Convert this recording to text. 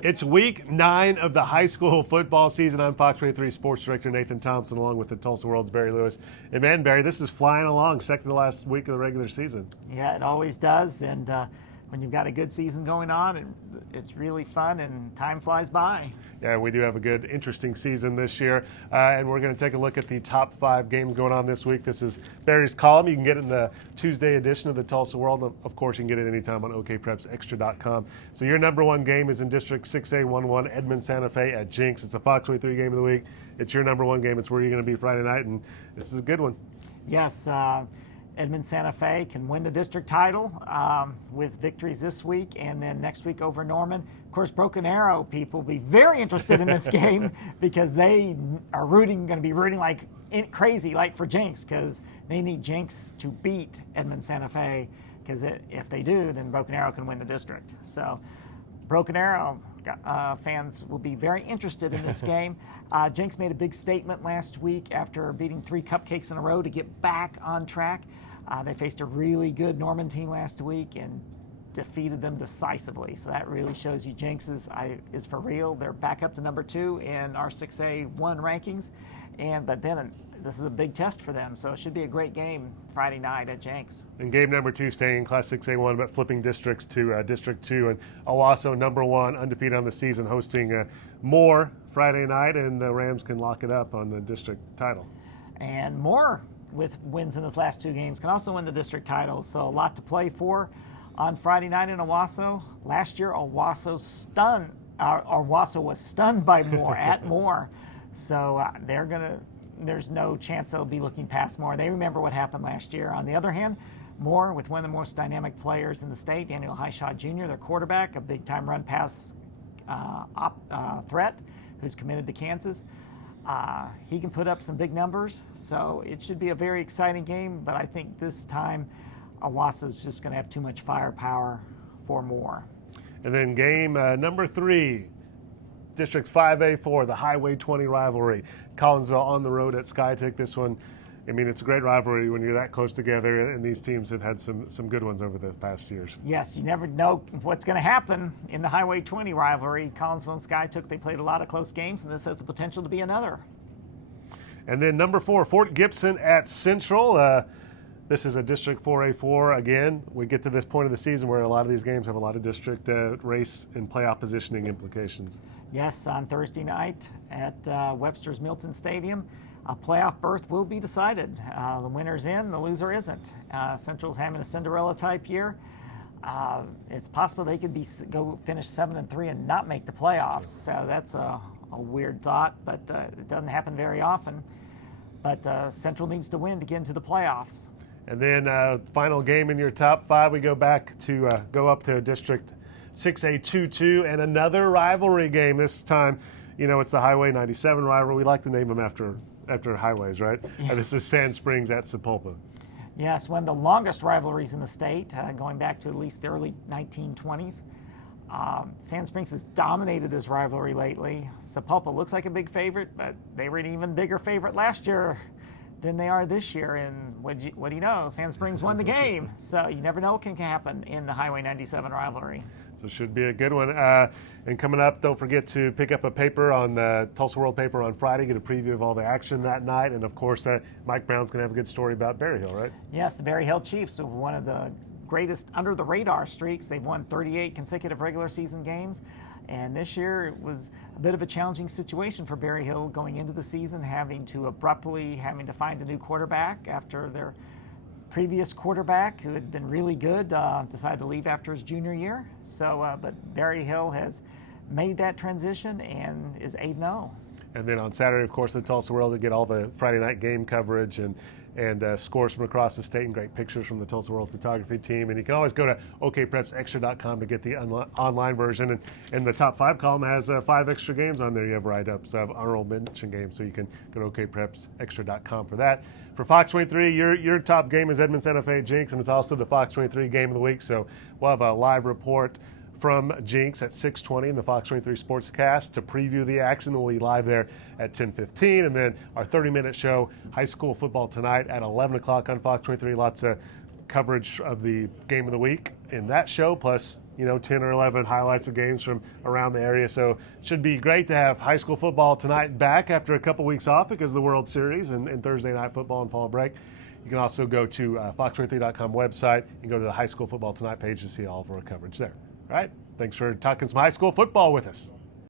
It's week 9 of the high school football season. I'm Fox 23 Sports Director Nathan Thompson, along with the Tulsa World's Barry Lewis. And man, Barry, this is flying along, second to last week of the regular season. Yeah, it always does. And when you've got a good season going on, it's really fun and time flies by. Yeah, we do have a good, interesting season this year. And we're going to take a look at the top 5 games going on this week. This is Barry's column. You can get it in the Tuesday edition of the Tulsa World. Of course, you can get it anytime on okprepsextra.com. So your number 1 game is in District 6A11, Edmond Santa Fe at Jenks. It's a Fox 23 game of the week. It's your number 1 game. It's where you're going to be Friday night, and this is a good one. Yes, Edmond Santa Fe can win the district title with victories this week and then next week over Norman. Of course, Broken Arrow people will be very interested in this game because they are going to be rooting like crazy, like for Jenks, because they need Jenks to beat Edmond Santa Fe, because if they do, then Broken Arrow can win the district. So Broken Arrow fans will be very interested in this game. Jenks made a big statement last week after beating 3 cupcakes in a row to get back on track. They faced a really good Norman team last week and defeated them decisively. So that really shows you Jenks is for real. They're back up to number 2 in our 6A1 rankings. But then this is a big test for them. So it should be a great game Friday night at Jenks. And game number 2, staying in Class 6A1, but flipping districts to District 2. And Owasso, number 1, undefeated on the season, hosting Moore Friday night. And the Rams can lock it up on the district title. And Moore, with wins in his last 2 games, can also win the district title. So a lot to play for on Friday night in Owasso. Last year, Owasso was stunned by Moore at Moore. So there's no chance they'll be looking past Moore. They remember what happened last year. On the other hand, Moore, with one of the most dynamic players in the state, Daniel Highshot Jr., their quarterback, a big-time run-pass threat who's committed to Kansas. He can put up some big numbers, so it should be a very exciting game, but I think this time Owasso's just going to have too much firepower for Moore. And then game number 3, District 5A4, the Highway 20 rivalry. Collinsville on the road at SkyTech. This one, I mean, it's a great rivalry when you're that close together, and these teams have had some good ones over the past years. Yes, you never know what's going to happen in the Highway 20 rivalry. Collinsville and SkyTech, they played a lot of close games, and this has the potential to be another. And then number 4, Fort Gibson at Central. This is a District 4A4. Again, we get to this point of the season where a lot of these games have a lot of district race and playoff positioning implications. Yes, on Thursday night at Webster's Milton Stadium, a playoff berth will be decided. The winner's in, the loser isn't. Central's having a Cinderella-type year. It's possible they could go finish 7-3 and not make the playoffs. So that's a weird thought, but it doesn't happen very often. But Central needs to win to get into the playoffs. And then final game in your top 5, we go back to go up to District 6A22 and another rivalry game. This time, it's the Highway 97 rivalry. We like to name them after highways, right? Yeah. This is Sand Springs at Sapulpa. Yes, one of the longest rivalries in the state, going back to at least the early 1920s. Sand Springs has dominated this rivalry lately. Sapulpa looks like a big favorite, but they were an even bigger favorite last year than they are this year. And what do you know? Sand Springs won the game. So you never know what can happen in the Highway 97 rivalry. So it should be a good one. And coming up, don't forget to pick up a paper on the Tulsa World paper on Friday, get a preview of all the action that night. And, of course, Mike Brown's going to have a good story about Berry Hill, right? Yes, the Berry Hill Chiefs are one of the greatest under-the-radar streaks. They've won 38 consecutive regular season games. And this year it was a bit of a challenging situation for Berry Hill going into the season, having to find a new quarterback after their previous quarterback, who had been really good, decided to leave after his junior year. So, but Berry Hill has made that transition and is 8-0. And then on Saturday, of course, the Tulsa World to get all the Friday night game coverage and scores from across the state and great pictures from the Tulsa World photography team. And you can always go to okprepsextra.com to get the online version. And the top 5 column has 5 extra games on there. You have write-ups of honorable mention games, so you can go to okprepsextra.com for that. For Fox 23, your top game is Edmond Santa Fe Jenks, and it's also the Fox 23 game of the week. So we'll have a live report from Jenks at 6:20 in the Fox 23 Sportscast to preview the action. We'll be live there at 10:15, and then our 30-minute show, High School Football Tonight, at 11 o'clock on Fox 23. Lots of coverage of the game of the week in that show, plus 10 or 11 highlights of games from around the area. So it should be great to have high school football tonight back after a couple weeks off because of the World Series and Thursday night football and fall break. You can also go to fox23.com website and go to the High School Football Tonight page to see all of our coverage there. All right, thanks for talking some high school football with us.